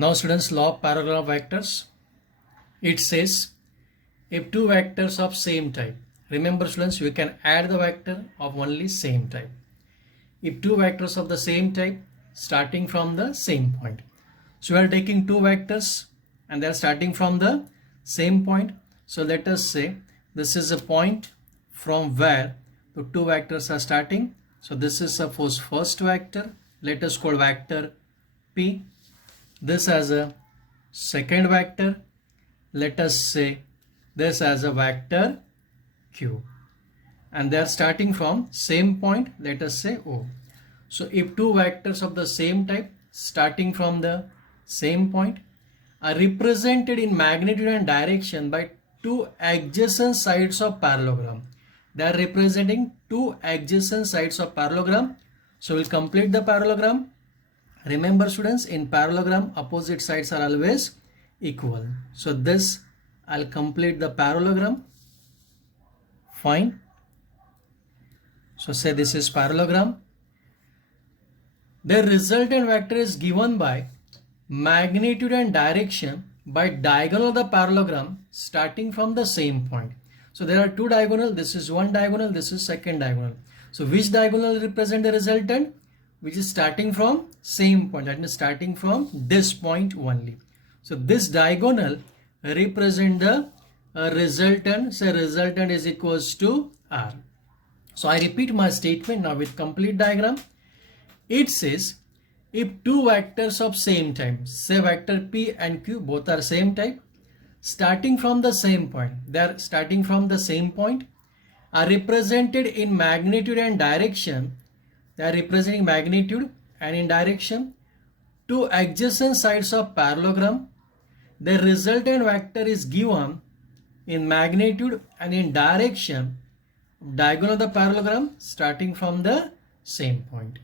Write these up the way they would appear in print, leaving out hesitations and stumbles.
Now students, law of parallelogram vectors. It says if two vectors of same type, remember students, we can add the vector of only same type. If two vectors of the same type starting from the same point. So we are taking two vectors and they are starting from the same point. So let us say this is a point from where the two vectors are starting. So this is suppose first vector. Let us call vector P. This as a second vector. Let us say this as a vector Q. And they are starting from same point. Let us say O. So if two vectors of the same type starting from the same point are represented in magnitude and direction by two adjacent sides of parallelogram. They are representing two adjacent sides of parallelogram. So we'll complete the parallelogram. Remember students, in parallelogram opposite sides are always equal. So this I'll complete the parallelogram. Fine. So say this is parallelogram. The resultant vector is given by magnitude and direction by diagonal of the parallelogram starting from the same point. So there are two diagonal. This is one diagonal. This is second diagonal. So which diagonal represent the resultant? Which is starting from same point. That means starting from this point only. So this diagonal represent the resultant. Say resultant is equals to R. So I repeat my statement now with complete diagram. It says if two vectors of same type, say vector P and Q, both are same type, starting from the same point, they are starting from the same point, are represented in magnitude and direction. They are representing magnitude and in direction two adjacent sides of parallelogram. The resultant vector is given in magnitude and in direction diagonal of the parallelogram starting from the same point.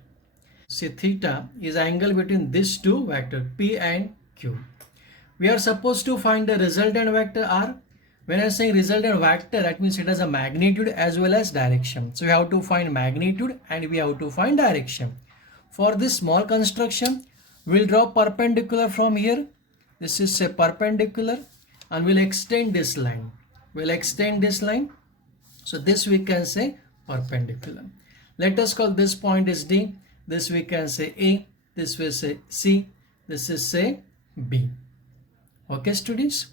Say theta is angle between these two vectors P and Q. We are supposed to find the resultant vector R. When I am saying resultant vector, that means it has a magnitude as well as direction. So we have to find magnitude and we have to find direction. For this small construction, we will draw perpendicular from here. This is a perpendicular and we'll extend this line. We'll extend this line. So this we can say perpendicular. Let us call this point is D. This we can say A. This we say C. This is say B. Okay students.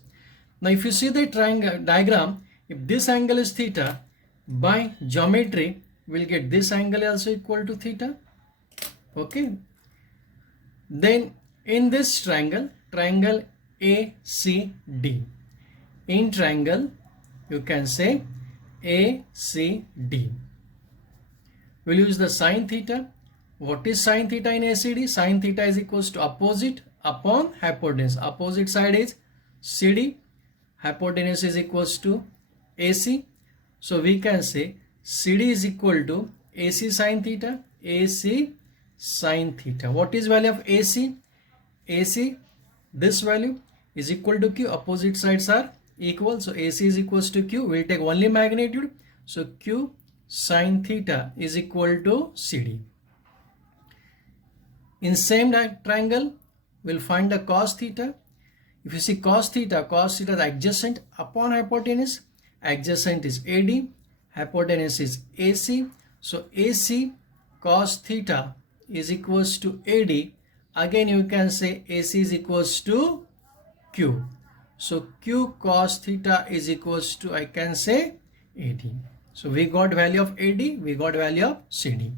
Now if you see the triangle diagram, if this angle is theta, by geometry we'll get this angle also equal to theta. Okay. Then in this triangle ACD. In triangle you can say ACD. We'll use the sine theta. What is sine theta in ACD? Sine theta is equals to opposite upon hypotenuse. Opposite side is CD. Hypotenuse is equals to AC. So we can say CD is equal to AC sine theta. AC sine theta. What is value of AC? AC, this value is equal to Q. Opposite sides are equal. So AC is equals to Q. We'll take only magnitude. So Q sine theta is equal to CD. In same triangle, we'll find the cos theta. If you see cos theta is adjacent upon hypotenuse. Adjacent is AD. Hypotenuse is AC. So AC cos theta is equals to AD. Again you can say AC is equals to Q. So Q cos theta is equals to, I can say, AD. So we got value of AD. We got value of CD.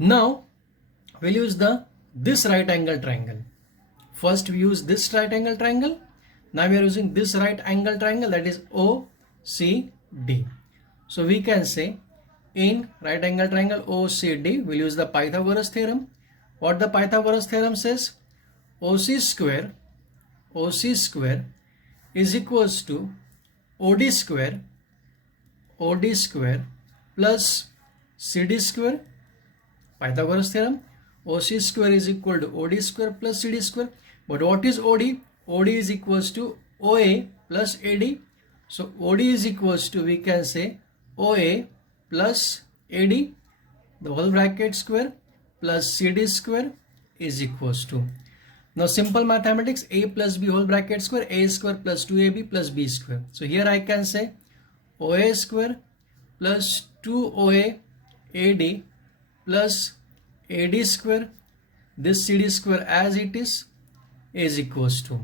Now we'll use this right angle triangle. First we use this right angle triangle. Now we are using this right angle triangle, that is OCD. So we can say in right angle triangle OCD, we'll use the Pythagoras theorem. What the Pythagoras theorem says? OC square is equals to OD square plus CD square. Pythagoras theorem. OC square is equal to OD square plus CD square. But what is OD? OD is equals to OA plus AD. So OD is equals to, we can say, OA plus AD, the whole bracket square, plus CD square is equals to. Now simple mathematics, a plus b whole bracket square, a square plus 2ab plus b square. So here I can say oa square plus 2oa ad plus ad square, this cd square as it is equals to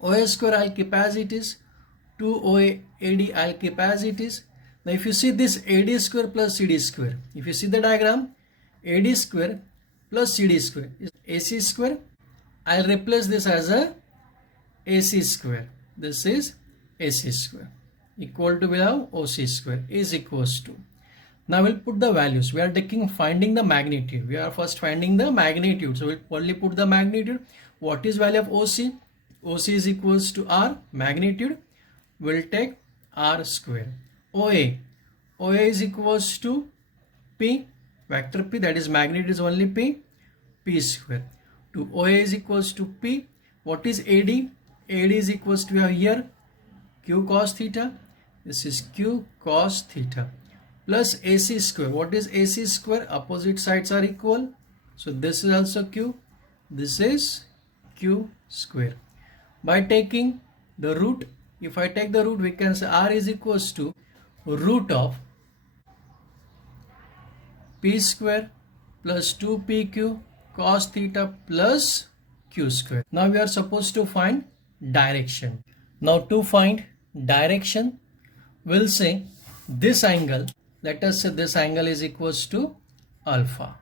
oa square I'll keep as it is, 2oa ad I'll keep as it is. Now if you see this ad square plus cd square, if you see the diagram, ad square plus cd square is ac square. I'll replace this as a AC square. This is AC square equal to below OC square is equals to. Now we'll put the values. We are finding the magnitude. We are first finding the magnitude. So we'll only put the magnitude. What is value of OC? OC is equals to R magnitude. We'll take R square. OA. OA is equals to P vector P, that is magnitude is only P. P square. To OA is equals to P. What is AD? AD is equals to here Q cos theta. This is Q cos theta plus AC square. What is AC square? Opposite sides are equal. So this is also Q. This is Q square. By taking the root, if I take the root, we can say R is equals to root of P square plus 2PQ cos theta plus Q square. Now we are supposed to find direction. Now to find direction, we'll say this angle, let us say this angle is equals to alpha.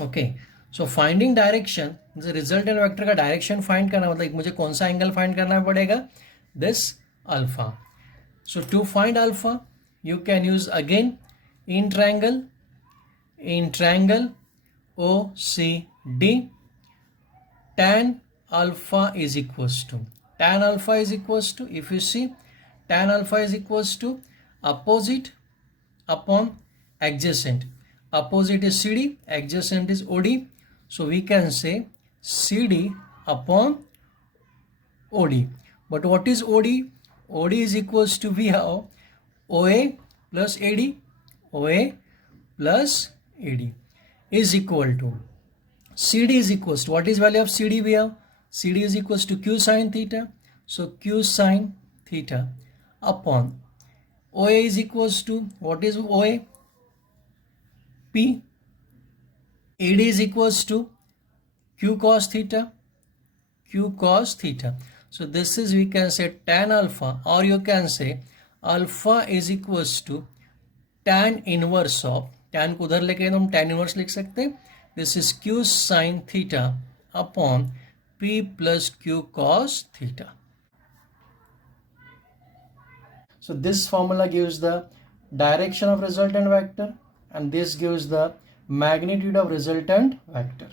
Okay, so finding direction, the resultant vector का direction find करना मतलब मुझे कौन सा angle find करना पड़ेगा? This alpha. So to find alpha, you can use again in triangle OCD, tan alpha is equals to, if you see, tan alpha is equals to opposite upon adjacent. Opposite is CD, adjacent is OD. So we can say CD upon OD. But what is OD? OD is equals to, we have OA plus AD. OA plus AD is equal to CD is equals to, what is value of CD? We have CD is equals to Q sine theta. So Q sine theta upon OA is equals to, what is OA? P. AD is equals to Q cos theta. So this is, we can say tan alpha, or you can say alpha is equals to tan inverse of, tan को उधर लेके हम tan inverse लिख सकते हैं. This is Q sin theta upon P plus Q cos theta. So this formula gives the direction of resultant vector, and this gives the magnitude of resultant vector.